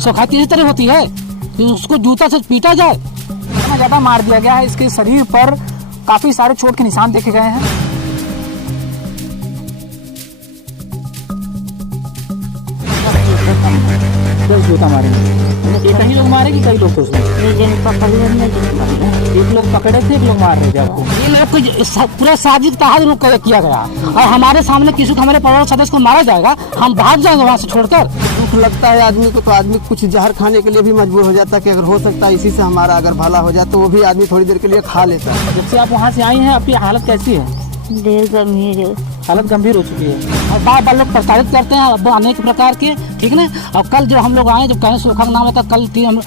सोखाती इसी तरह होती है कि उसको जूता से पीटा जाए। इतना ज्यादा मार दिया गया है, इसके शरीर पर काफी सारे चोट के निशान देखे गए हैं। जूता मारेंगे, एक ही लोग मारे कि कई लोग? तो उसमें एक लोग पकड़े थे, एक लोग मार रहे थे आपको? ये लोग को पूरा साजिश तहत लोग किया गया और हमारे सामने किसी को, हमारे परिवार सदस्य को मारा जाएगा, हम भाग जाएंगे वहाँ से छोड़कर। दुख लगता है आदमी को, तो आदमी कुछ जहर खाने के लिए भी मजबूर हो जाता है कि अगर हो सकता है इसी से हमारा अगर भला हो जाए, तो वो भी आदमी थोड़ी देर के लिए खा लेता है। जब से आप वहाँ से आई हैं, आपकी हालत कैसी है? हालत गंभीर हो चुकी है और बार बार लोग प्रताड़ित करते हैं अनेक प्रकार के, ठीक ना। और कल जो हम लोग आए, जब कहने सोखा का नाम था, कल हम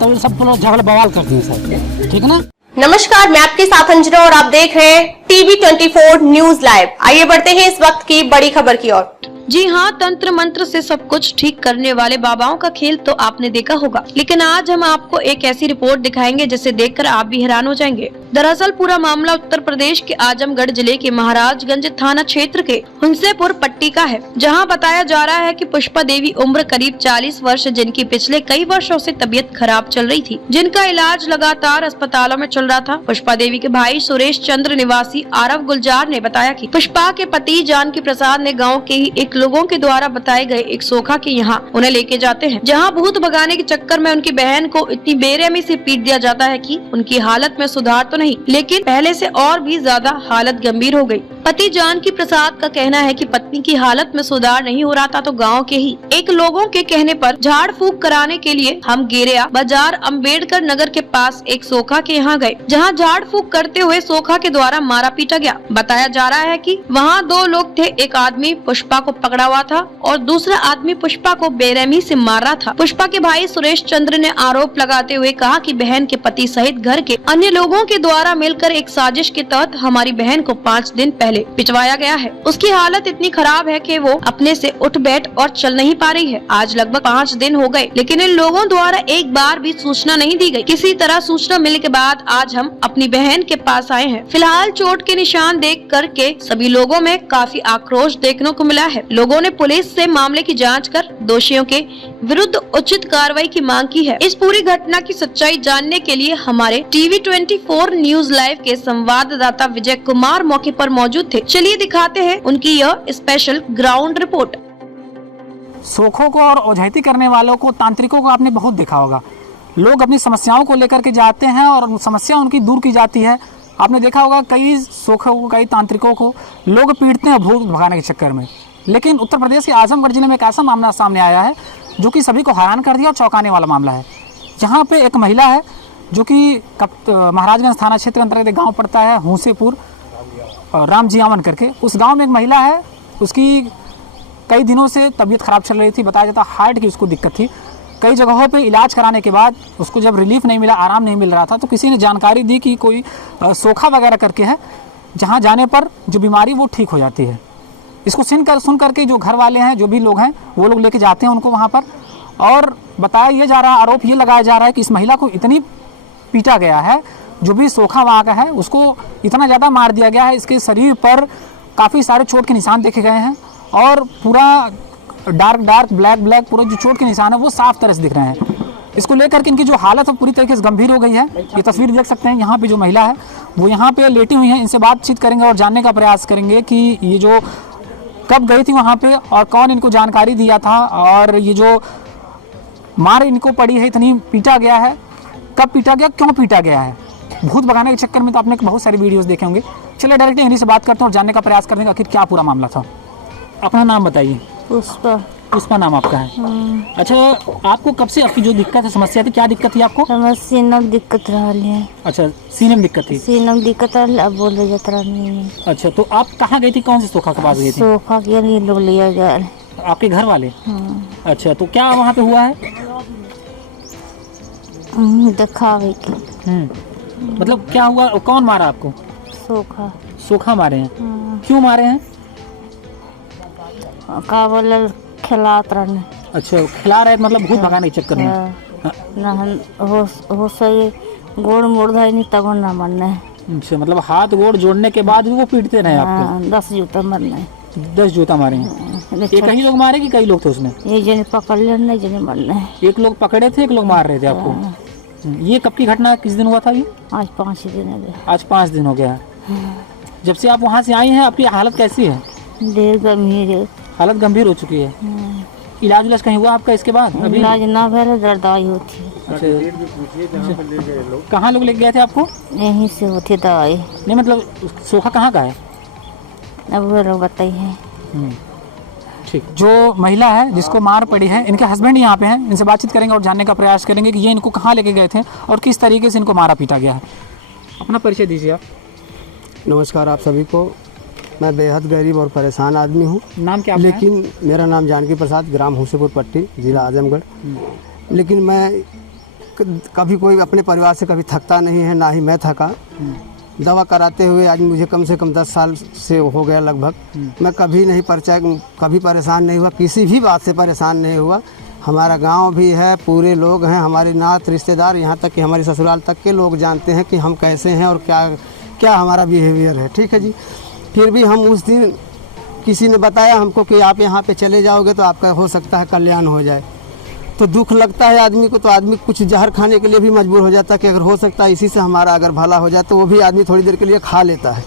तब सब लोग झगड़ा बवाल कर दिए सर, ठीक ना। नमस्कार, मैं आपके साथ अंजना और आप देख रहे हैं टीवी 24 न्यूज लाइव। आइए बढ़ते हैं इस वक्त की बड़ी खबर की ओर। जी हाँ, तंत्र मंत्र से सब कुछ ठीक करने वाले बाबाओं का खेल तो आपने देखा होगा, लेकिन आज हम आपको एक ऐसी रिपोर्ट दिखाएंगे जिसे देखकर आप भी हैरान हो जाएंगे। दरअसल पूरा मामला उत्तर प्रदेश के आजमगढ़ जिले के महाराजगंज थाना क्षेत्र के हुंसेपुर पट्टी का है, जहां बताया जा रहा है कि पुष्पा देवी उम्र करीब 40 वर्ष, जिनकी पिछले कई वर्षों से तबीयत खराब चल रही थी, जिनका इलाज लगातार अस्पतालों में चल रहा था। पुष्पा देवी के भाई सुरेश चंद्र निवासी आरव गुलजार ने बताया कि पुष्पा के पति जानकी प्रसाद ने गाँव के ही एक लोगों के द्वारा बताए गए एक सोखा के यहाँ उन्हें लेके जाते हैं, जहाँ भूत भगाने के चक्कर में उनकी बहन को इतनी बेरहमी से पीट दिया जाता है कि उनकी हालत में सुधार तो नहीं, लेकिन पहले से और भी ज्यादा हालत गंभीर हो गई। पति जानकी प्रसाद का कहना है कि पत्नी की हालत में सुधार नहीं हो रहा था, तो गांव के ही एक लोगों के कहने पर झाड़ फूक कराने के लिए हम गेरिया बाजार अम्बेडकर नगर के पास एक सोखा के यहाँ गए, जहाँ झाड़ फूक करते हुए सोखा के द्वारा मारा पीटा गया। बताया जा रहा है कि वहाँ दो लोग थे, एक आदमी पुष्पा को पकड़ा हुआ था और दूसरा आदमी पुष्पा को बेरहमी से मार रहा था। पुष्पा के भाई सुरेश चंद्र ने आरोप लगाते हुए कहा कि बहन के पति सहित घर के अन्य लोगों के द्वारा मिलकर एक साजिश के तहत हमारी बहन को 5 दिन पहले पिटवाया गया है। उसकी हालत इतनी खराब है कि वो अपने से उठ बैठ और चल नहीं पा रही है। आज लगभग 5 दिन हो गए, लेकिन इन लोगों द्वारा एक बार भी सूचना नहीं दी गई। किसी तरह सूचना मिलने के बाद आज हम अपनी बहन के पास आए हैं। फिलहाल चोट के निशान देख करके सभी लोगों में काफी आक्रोश देखने को मिला है। लोगों ने पुलिस से मामले की जांच कर दोषियों के विरुद्ध उचित कार्रवाई की मांग की है। इस पूरी घटना की सच्चाई जानने के लिए हमारे टीवी 24 न्यूज लाइव के संवाददाता विजय कुमार मौके पर मौजूद थे। चलिए दिखाते हैं उनकी यह स्पेशल ग्राउंड रिपोर्ट। सोखों को और ओझैती करने वालों को, तांत्रिकों को आपने बहुत देखा होगा। लोग अपनी समस्याओं को लेकर के जाते हैं और समस्या उनकी दूर की जाती है। आपने देखा होगा कई सोखों को, कई तांत्रिकों को लोग पीटते हैं भूत भगाने के चक्कर में। लेकिन उत्तर प्रदेश के आजमगढ़ जिले में एक ऐसा मामला सामने आया है जो कि सभी को हैरान कर दिया और चौंकाने वाला मामला है। जहाँ पे एक महिला है जो कि महाराजगंज थाना क्षेत्र अंतर्गत एक गाँव पड़ता है हुंसेपुर, राम जियावन करके। उस गांव में एक महिला है, उसकी कई दिनों से तबीयत खराब चल रही थी। बताया जाता हार्ट की उसको दिक्कत थी। कई जगहों पे इलाज कराने के बाद उसको जब रिलीफ नहीं मिला, आराम नहीं मिल रहा था, तो किसी ने जानकारी दी कि कोई सोखा वगैरह करके है, जहां जाने पर जो बीमारी वो ठीक हो जाती है। इसको सुन करके जो घर वाले हैं, जो भी लोग हैं, वो लोग लेके जाते हैं उनको वहाँ पर। और बताया ये जा रहा, आरोप ये लगाया जा रहा है कि इस महिला को इतनी पीटा गया है, जो भी सोखा वहाँ का है उसको इतना ज़्यादा मार दिया गया है, इसके शरीर पर काफ़ी सारे चोट के निशान देखे गए हैं और पूरा डार्क ब्लैक पूरा जो चोट के निशान है वो साफ तरह से दिख रहे हैं। इसको लेकर के इनकी जो हालत है पूरी तरीके से गंभीर हो गई है। ये तस्वीर देख सकते हैं, यहाँ पे जो महिला है वो यहाँ पे लेटी हुई है। इनसे बातचीत करेंगे और जानने का प्रयास करेंगे कि ये जो कब गई थी वहाँ पे और कौन इनको जानकारी दिया था, और ये जो मार इनको पड़ी है, इतनी पीटा गया है, कब पीटा गया, क्यों पीटा गया है। भूत भगाने के चक्कर में तो आपने बहुत सारी वीडियोस देखे होंगे। चलिए डायरेक्टली हिंदी से बात करते हैं और जानने का प्रयास करने का आखिर क्या पूरा मामला था। अपना नाम बताइए। पुष्पा नाम आपका है। अच्छा, आपको कब से आपकी जो दिक्कत है, समस्या थी, क्या दिक्कत थी आपको? सीने में दिक्कत रही है। अच्छा, सीने में दिक्कत थी। सीने में दिक्कत रही, अब बोले जाता नहीं। अच्छा, तो आप कहाँ गई थी, कौन से सोखा के पास गई थी? सोखा के लिए लोग लिया गया। आपके घर वाले? अच्छा, तो क्या वहाँ पे हुआ है? दिखावे मतलब क्या हुआ, कौन मारा आपको? सोखा मारे हैं। क्यों मारे हैं? का बोले खिलात रहने। अच्छा, खिला रहे मतलब भूत भगाने के चक्कर में? हो सही गोड़ मोड़ धाई नहीं तब ना मरना है। अच्छा, मतलब हाथ गोड़ जोड़ने के बाद भी वो पीटते रहे आपको? 10 जूता मरना है। 10 जूता मारे हैं। एक ही लोग मारे कि कई लोग थे उसमें? ये जने पकड़ लेना जने मरना है। एक लोग पकड़े थे, एक लोग मार रहे थे आपको। ये कब की घटना, किस दिन हुआ था ये? आज 5 दिन हो गए। आज 5 दिन हो गया। जब से आप वहाँ से आई हैं आपकी हालत कैसी है? देर गंभीर है। हालत गंभीर हो चुकी है। इलाज उलाज कहीं हुआ आपका इसके बाद? अभी इलाज ना भरे दवाई होती है। अच्छा, कहाँ लोग लेके गए थे आपको? यहीं से होती दवाई। नहीं मतलब सोखा कहाँ का है? अब वो लोग बताइए। ठीक। जो महिला है जिसको मार पड़ी है, इनके हस्बैंड यहाँ पे हैं, इनसे बातचीत करेंगे और जानने का प्रयास करेंगे कि ये इनको कहाँ लेके गए थे और किस तरीके से इनको मारा पीटा गया है। अपना परिचय दीजिए आप। नमस्कार आप सभी को। मैं बेहद गरीब और परेशान आदमी हूँ। नाम क्या आपका? लेकिन मेरा नाम जानकी प्रसाद, ग्राम हुसेपुर पट्टी, जिला आजमगढ़। लेकिन मैं कभी कोई अपने परिवार से कभी थकता नहीं है, ना ही मैं थका। दवा कराते हुए आज मुझे कम से कम 10 साल से हो गया लगभग। मैं कभी नहीं कभी परेशान नहीं हुआ, किसी भी बात से परेशान नहीं हुआ। हमारा गांव भी है, पूरे लोग हैं, हमारे नात रिश्तेदार, यहाँ तक कि हमारे ससुराल तक के लोग जानते हैं कि हम कैसे हैं और क्या हमारा बिहेवियर है। ठीक है जी। फिर भी हम उस दिन किसी ने बताया हमको कि आप यहाँ पे चले जाओगे तो आपका हो सकता है कल्याण हो जाए। तो दुख लगता है आदमी को, तो आदमी कुछ जहर खाने के लिए भी मजबूर हो जाता है कि अगर हो सकता है इसी से हमारा अगर भला हो जाए, तो वो भी आदमी थोड़ी देर के लिए खा लेता है।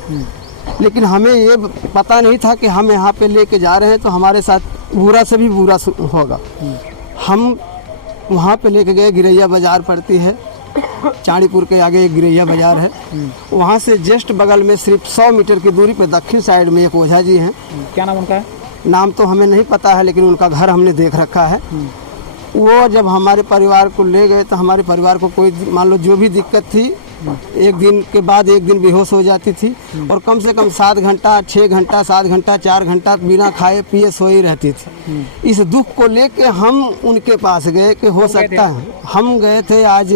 लेकिन हमें ये पता नहीं था कि हम यहाँ पे लेके जा रहे हैं तो हमारे साथ बुरा से भी बुरा होगा। हम वहाँ पे लेके गए, गिरैया बाज़ार पड़ती है, चांदीपुर के आगे एक गिरैया बाज़ार है। वहाँ से जस्ट बगल में सिर्फ 100 मीटर की दूरी पे दक्षिण साइड में एक ओझा जी हैं। क्या नाम उनका है? नाम तो हमें नहीं पता है, लेकिन उनका घर हमने देख रखा है। वो जब हमारे परिवार को ले गए तो हमारे परिवार को कोई मान लो जो भी दिक्कत थी, एक दिन के बाद एक दिन बेहोश हो जाती थी और कम से कम 7 घंटा, 6 घंटा, 7 घंटा, 4 घंटा बिना खाए पिए सोई रहती थी। इस दुख को लेके हम उनके पास गए कि हो सकता है। हम गए थे, आज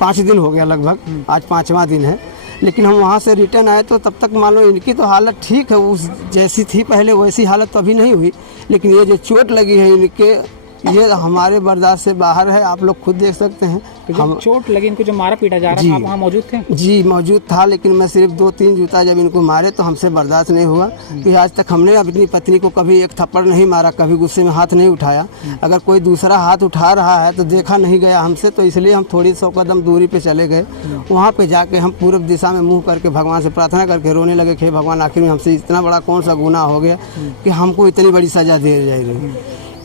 5 दिन हो गया लगभग, आज 5वां दिन है। लेकिन हम वहाँ से रिटर्न आए तो तब तक मान लो इनकी तो हालत ठीक है, उस जैसी थी पहले वैसी हालत तो अभी नहीं हुई। लेकिन ये जो चोट लगी है इनके, ये हमारे बर्दाश्त से बाहर है। आप लोग खुद देख सकते हैं। हम चोट लगी इनको, जो मारा पीटा जा रहा था, आप वहाँ मौजूद थे? जी मौजूद था, लेकिन मैं सिर्फ 2-3 जूता जब इनको मारे तो हमसे बर्दाश्त नहीं हुआ। कि आज तक हमने अपनी पत्नी को कभी एक थप्पड़ नहीं मारा, कभी गुस्से में हाथ नहीं उठाया। अगर कोई दूसरा हाथ उठा रहा है तो देखा नहीं गया हमसे, तो इसलिए हम थोड़ी 100 कदम दूरी पे चले गए। वहाँ पे जाके हम पूर्व दिशा में मुँह करके भगवान से प्रार्थना करके रोने लगे कि भगवान आखिर में हमसे इतना बड़ा कौन सा गुनाह हो गया कि हमको इतनी बड़ी सज़ा दे जाएगी।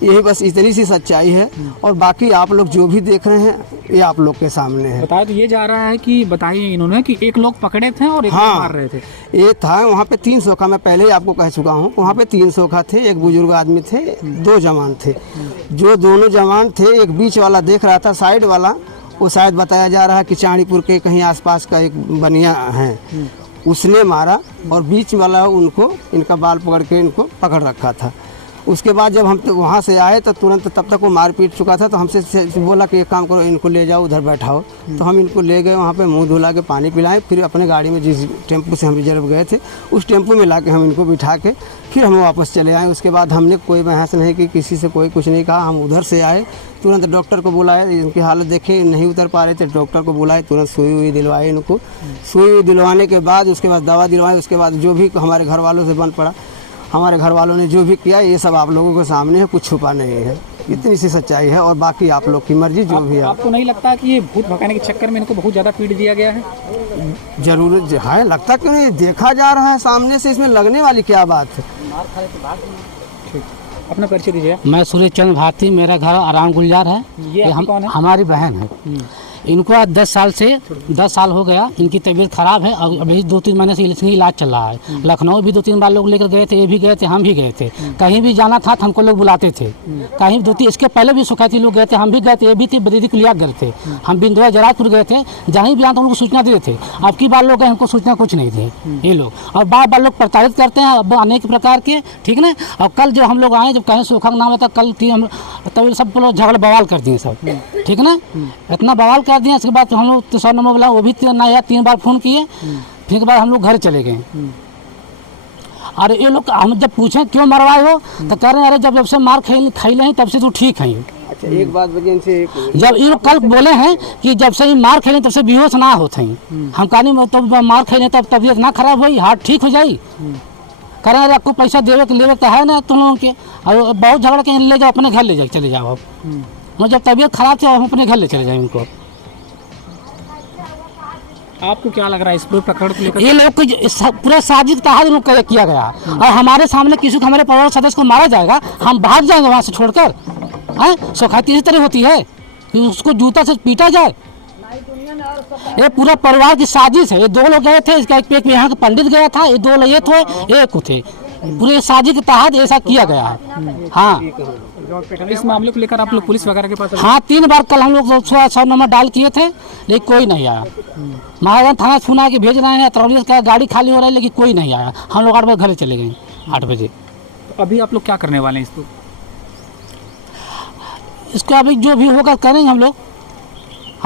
यही बस इतनी सी सच्चाई है। और बाकी आप लोग जो भी देख रहे हैं ये आप लोग के सामने है। बताया तो ये जा रहा है कि बताइए इन्होंने कि एक लोग पकड़े थे और एक लोग मार रहे थे। ये था वहाँ पे 3 सोखा, मैं पहले ही आपको कह चुका हूँ। वहाँ पे 3 सोखा थे, एक बुजुर्ग आदमी थे, 2 जवान थे। जो दोनों जवान थे, एक बीच वाला देख रहा था, साइड वाला वो शायद बताया जा रहा है कि चांदीपुर के कहीं आसपास का एक बनिया है, उसने मारा। और बीच वाला उनको इनका बाल पकड़ के इनको पकड़ रखा था। उसके बाद जब हम वहाँ से आए तो तुरंत, तब तक वो मार पीट चुका था, तो हमसे बोला कि एक काम करो, इनको ले जाओ उधर बैठाओ। तो हम इनको ले गए वहाँ पे, मुंह धुला के पानी पिलाए। फिर अपने गाड़ी में जिस टेम्पो से हम रिजर्व गए थे उस टेम्पो में ला के हम इनको बिठा के फिर हम वापस चले आए। उसके बाद हमने कोई बहस नहीं की, किसी से कोई कुछ नहीं कहा। हम उधर से आए, तुरंत डॉक्टर को बुलाया, इनकी हालत देखे नहीं उतर पा रहे थे, डॉक्टर को बुलाए, तुरंत सुई हुई दिलवाई इनको। सुई दिलवाने के बाद उसके बाद दवा दिलवाई। उसके बाद जो भी हमारे घर वालों से बन पड़ा, हमारे घर वालों ने जो भी किया, ये सब आप लोगों के सामने है, कुछ छुपा नहीं है। इतनी सी सच्चाई है। और बाकी आप लोग की मर्जी जो भी है। आपको नहीं लगता कि ये भूत भगाने के चक्कर में इनको बहुत ज़्यादा पीट दिया गया है? जरूर है, लगता क्यों नहीं, देखा जा रहा है सामने से, इसमें लगने वाली क्या बात है। ठीक, अपना परिचय दीजिए। मैं सूरज चंद्र भारती, मेरा घर आराम गुलजार है। ये कौन है? हमारी बहन है। इनको आज 10 साल हो गया। इनकी तबीयत खराब है और अभी 2-3 महीने से इसमें इलाज चल रहा है। लखनऊ भी 2-3 बार लोग लेकर गए थे, ये भी गए थे, हम भी गए थे। कहीं भी जाना था तो हमको लोग बुलाते थे। कहीं 2-3 इसके पहले भी सुखाती लोग गए थे, हम भी गए थे, ये भी थे, बदीदी कुलिया गए थे, हम बिंदुआ जराजपुर गए थे। जहाँ भी आते उनको सूचना देते थे। अब की बार लोग गए, हमको सूचना कुछ नहीं थे ये लोग। और बार लोग प्रताड़ित करते हैं अब अनेक प्रकार के, ठीक ना। और कल जो हम लोग आए, जब कहीं सूखा का नाम आता, कल तब सब लोग झगड़ा बवाल कर दिए सब, ठीक ना। इतना बवाल कर दिया। इसके बाद हम लोग 100 नंबर वाला वो भी 3 बार फ़ोन किए। फिर के बाद हम लोग घर चले गए। और ये लोग हम जब पूछे क्यों मरवाए हो तो कह रहे हैं अरे जब से मार खाई नहीं तब से तू ठीक है। अच्छा, एक बात बजे इनसे, जब ये लोग कल बोले हैं कि जब से मार खाई तब से बेहोश ना होते हैं। हम कहानी तो मार खाई तब तबीयत ना खराब हुई, हार्ट ठीक हो जाई। कह रहे हैं आपको पैसा देवे के लेवे तो है ना तुम लोगों के, और बहुत झगड़ा के ले जाओ अपने घर ले जाओ, चले जाओ अब। जब तबीयत खराब थी हम अपने घर ले चले जाए उनको। आपको क्या लग रहा है इस पूरे प्रकरण को लेकर? ये लोग को पूरा साजिश के तहत लोग किया गया है, और हमारे सामने किसी को, हमारे परिवार सदस्य को मारा जाएगा, हम भाग जाएंगे वहाँ से छोड़कर? सौखाती इसी तरह होती है कि उसको जूता से पीटा जाए? ये पूरा परिवार की साजिश है। ये 2 लोग गए थे, इसका एक यहाँ का पंडित गया था, ये 2 ये थे, एक थे, पूरे साजिश के तहत ऐसा किया गया है। हाँ, इस मामले को लेकर आप लोग पुलिस वगैरह के पास? हाँ, 3 बार कल हम लोग 100 नंबर डाल किए थे, लेकिन कोई नहीं आया। महाराजगंज थाना सुना के भेज रहे हैं, अतरौली का गाड़ी खाली हो रहा है, लेकिन कोई नहीं आया। हम लोग 8 बजे घर चले गए, 8 बजे। अभी आप लोग क्या करने वाले हैं इसको अभी जो भी होगा करेंगे हम लोग।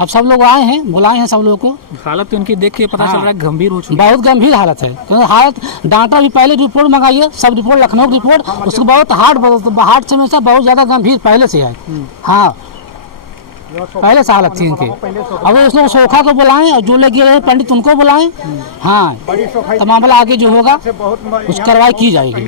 अब सब लोग आए हैं, बुलाए हैं सब लोगों को। हालत तो इनकी देख के पता चल रहा है गंभीर हो चुकी है। बहुत गंभीर हालत है, क्योंकि हालत डॉक्टर भी पहले रिपोर्ट मंगाइए, सब रिपोर्ट लखनऊ रिपोर्ट, उसके बहुत हार्ट समस्या बहुत ज़्यादा गंभीर पहले से है। हाँ, पहले से हालत थी इनकी। अब उस लोग सोखा को बुलाएं और जो लगे रहे पंडित उनको बुलाएं। हाँ, तो मामला आगे जो होगा उस कार्रवाई की जाएगी।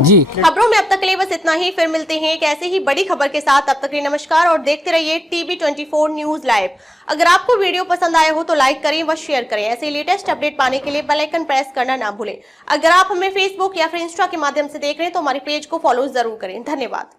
जी, खबरों में अब तक के लिए बस इतना ही। फिर मिलते हैं एक ऐसे ही बड़ी खबर के साथ। तब तक के लिए नमस्कार और देखते रहिए टीवी 24 न्यूज लाइव। अगर आपको वीडियो पसंद आया हो तो लाइक करें व शेयर करें। ऐसे लेटेस्ट अपडेट पाने के लिए बेल आइकन प्रेस करना ना भूलें। अगर आप हमें फेसबुक या फिर इंस्टा के माध्यम से देख रहे हैं तो हमारे पेज को फॉलो जरूर करें। धन्यवाद।